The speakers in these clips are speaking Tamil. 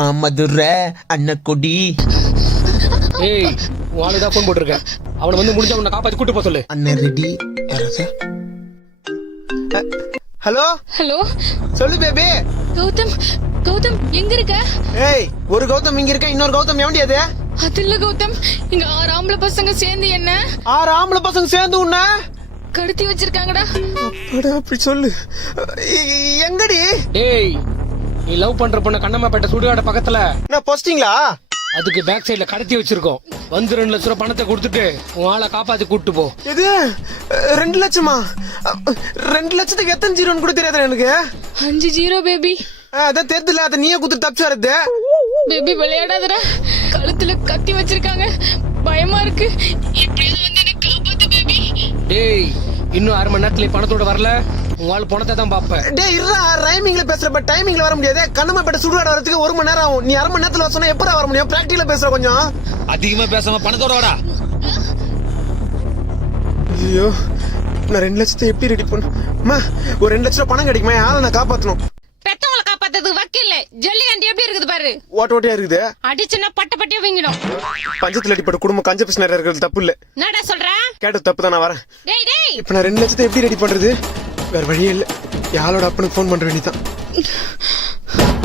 மாமதுரை அன்னக்கொடி. ஏய் உனக்கு தான் ஃபோன் போட்டிருக்கேன். அவனை வந்து முடிஞ்ச உன்னை காப்பாத்தி கூட்டு போக சொல்லு. அண்ணன் ரெடி. ஹலோ ஹலோ, சொல்லு பேபி. கௌதம் கௌதம் எங்க இருக்க? ஏய், ஒரு கௌதம் இங்க இருக்க, இன்னொரு கௌதம் எவன்டி அது? அது இல்ல கௌதம், இங்க 6 ஆம்பளை பசங்க சேர்ந்து என்ன 6 ஆம்பளை பசங்க சேர்ந்து உன்ன கடத்தி வச்சிருக்காங்கடா. அப்படா, அப்படி சொல்லு. எங்கடி? ஏய், நீ லவ் பண்ற பொண்ண கண்ணம்மாப்பேட்டை சுடுகாட பக்கத்துல நான் போஸ்டிங்களா? அதுக்கு பேக் சைடுல கடத்தி வச்சிருக்கோம். வந்து 2 லட்சம் ரூபாய் பணத்தை கொடுத்துட்டு உன் ஆளை காப்பாத்தி கூட்டு போ. எது 2 லட்சமா? 2 லட்சத்துக்கு எத்தனை ஜீரோன்னு கூட தெரியாது எனக்கு. 5 ஜீரோ பேபி. அதான் தெரியுதுல, அதை நீயே குடுத்து தப்பிச்சு வரது. பேபி விளையாடாதடா, கழுத்துல கத்தி வச்சிருக்காங்க, பயமா இருக்கு. எப்படியாவது வந்து என்ன காப்பாத்து பேபி. டேய், இன்னும் 1/2 மணி நேரத்துல பணத்தோட வரல, உங்க ஆள் பணத்தை தான் பாப்பேன். டேய் இருடா, ரைமிங்ல பேசுறப்ப டைமிங்ல வர முடியாது. கண்ணம்மாப்பேட்டை சுடுகாட வரதுக்கு 1 மணி நேரம் ஆகும். நீ 1/2 மணி நேரத்துல வர சொன்னா எப்படா வர முடியும்? பிராக்டிகலா பேசுற கொஞ்சம். அதிகமா பேசாம பணத்தோட வாடா. ஐயோ, நான் 2 லட்சத்தை எப்படி ரெடி பண்ண? ஒரு 2 லட்சம் பணம் கிடைக்குமா? யாரை நான் காப்பாத்தணும்? பெத்தவங்களை காப்பாத்துறதுக்கு வக்கீல்ல ஜல்லிகண்டி எப்படி இருக்குது பாரு. ஓட்டையா இருக்குது. அடிச்சுன்னா பட்டியா வீங்கிடும். பஞ்சத்துல அடிப்பட்ட குடும்பம் கஞ்ச பிசினரா இருக்கிறது தப்பு இல்ல. என்னடா சொல்ற? கேட்டது தப்பு தான், நான் வரேன். டேய் டேய், இப்ப நான் 2 லட்சத்தை எப்படி ரெடி பண்றது? வேற வழியே இல்ல. யாரோட அப்பனுக்கு போன் பண்ற வேண்டியதான்.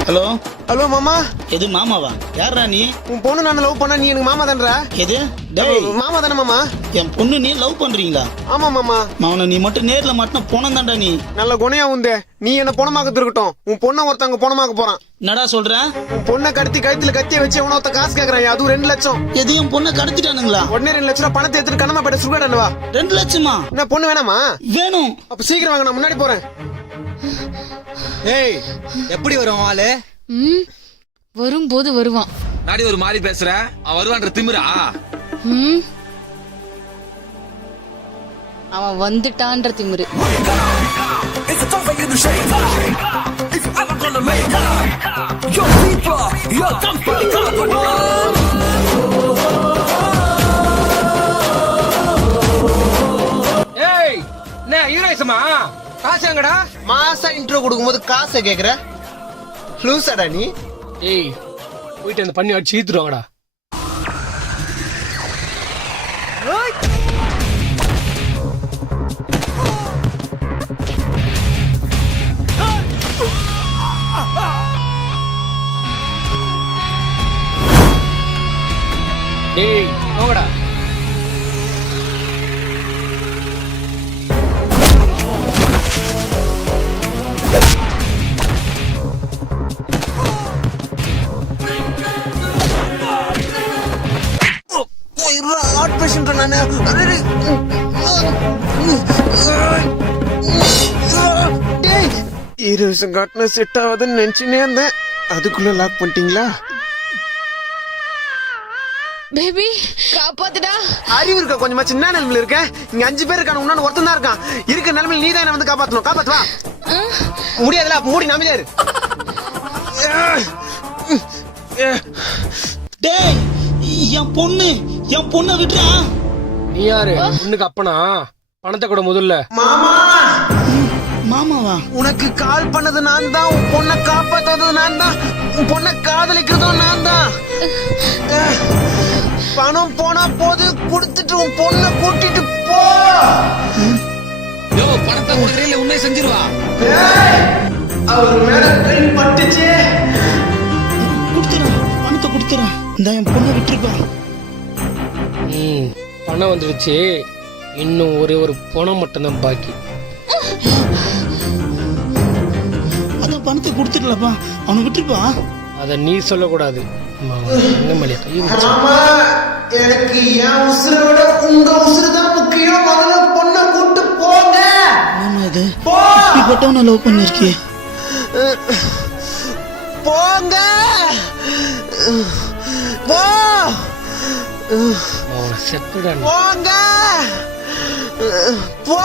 ஹலோ ஹலோ மாமா. எது மாமாவா? யாரா நீ? உன் பொண்ணு நான் லவ் பண்ணா நீ எனக்கு மாமா தான்றா? எது? டேய், மாமா தானே மாமா? என் பொண்ணு நீ லவ் பண்றீங்களா? ஆமா மாமா. மாவன நீ மட்டும் நேர்ல மாட்டின போனம் தான்டா நீ. நல்ல குணையா உந்தே. நீ என்ன பொணமாக்க இருக்கட்டும், உன் பொண்ணை ஒருத்தவங்க பொணமாக்க போறான். என்னடா சொல்ற? உன் பொண்ணை கடத்தி கழுத்துல கத்திய வச்சு எவனோ ஒருத்த காசு கேக்குறான். அதுவும் 2 லட்சம். எது என் பொண்ணை கடத்திட்டானுங்களா? உடனே 2 லட்சம் ரூபாய் பணத்தை எடுத்துட்டு கண்ணம்மாப்பேட்டை சுடுகாடு வா. 2 லட்சமா? என்ன பொண்ணு வேணாமா? வேணும். அப்ப சீக்கிரம் வாங்க, நான் முன்னாடி போறேன். ஏய், எப்படி வரும் ஆளு? வரும்போது வருவான். நாடி ஒரு மாதிரி பேசுற, அவன் வருவான்ற திமிரா? அவன் வந்துட்டான்ற திமிரு. ஏய், என்ன ஹீரோயிசமா? காசு எங்கடா? மாசா இன்ட்ரோ கொடுக்கும்போது காசை கேக்குற லூசாடா நீ? ஏய், போயிட்டு அந்த பண்ணி அடிச்சு ஈத்துருவாங்கடா. ஏய் போங்கடா. ஹார்ட் பேஷண்ட் நானு. ஹீரோயிசம் காட்டின செட் ஆகுதுன்னு நினைச்சுனே இருந்தேன். அதுக்குள்ள லாக் பண்ணிட்டீங்களா? பேபி காப்பாத்துடா. அறிவு இருக்கா கொஞ்சமா? சின்ன நிலைமையில இருக்க. இங்க 5 பேர் இருக்கான, உன்னால ஒருத்தன் தான் இருக்கான். இருக்க நிலைமையில நீ தான் என்ன வந்து காப்பாத்தணும். காப்பாத்துவா முடியாதுல, மூடி நம்பியாரு. டேய், என் பொண்ணை விட்டுறா. நீ யாரு? பொண்ணுக்கு அப்பனா? பணத்தை கூட முதல்ல. மாமா, மாமாவா? உனக்கு கால் பண்ணது நான் தான். உன் பொண்ணை காப்பாத்தாதது நான் தான். உன் பொண்ணை காதலிக்கிறதும் நான் தான். பணம் போனா போது, கொடுத்துட்டு உன் பொண்ணை கூட்டிட்டு போ. யோ, பணத்தை கொடுக்கறீல, உண்மையை செஞ்சிருவா. அவர் மேல ட்ரெயின் பட்டுச்சு. கொடுத்துறேன், பணத்தை கொடுத்துறேன். இந்த என் பொண்ணை விட்டுருப்பா. பணம் வந்துருச்சு. இன்னும் ஒரே ஒரு பணம் மட்டும்தான் பாக்கி. அதான் பணத்தை கொடுத்துடலப்பா, அவனை விட்டுருப்பா. அத நீ சொல்லக்கூடாது. மாமா, எனக்கு என் உசுரோட உங்க உசுறு தான் முக்கியம். முதல்ல பொண்ணை கூட்டு போங்க. ஆமா, இது இப்படிப்பட்டவனை லவ் பண்ணிருக்கியே. போங்க போ. செத்துடா. போங்க போ.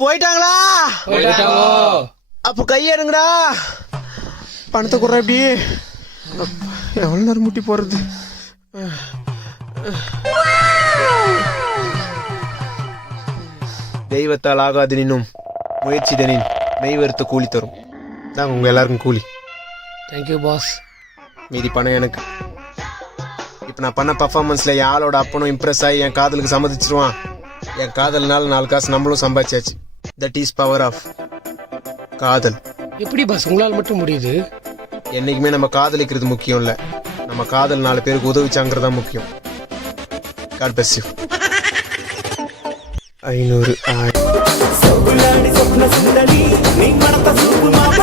போயிட்டாங்களா? அப்ப கையெடுங்கடா. பணத்தை குற. எப்படி எவ்வளவு நேரம் முட்டி போறது? தெய்வத்தால் ஆகாது நின்னும் முயற்சி தனின் மெய் வருத்த கூலி தரும். நாங்க உங்க எல்லாருக்கும் கூலி. Thank you boss. மீதி பணம் எனக்கு. இப்போ நான் பண்ண பர்ஃபார்மன்ஸ்ல என் ஆளோட அப்பனும் இம்ப்ரெஸ் ஆகி என் காதலுக்கு சம்மதிச்சிருவான். என் காதல்னால 4 காசு நம்மளும் சம்பாதிச்சாச்சு. தட் இஸ் பவர் ஆஃப் காதல். எப்படி பாஸ் உங்களால் மட்டும் முடியுது? என்னைக்குமே நம்ம காதலிக்கிறது முக்கியம் இல்ல, நம்ம காதல் 4 பேருக்கு உதவிச்சாங்கிறதா முக்கியம். God bless you. 500 சொப்ன சுந்தரி நீ மனத்த சூப்பு மாப்ப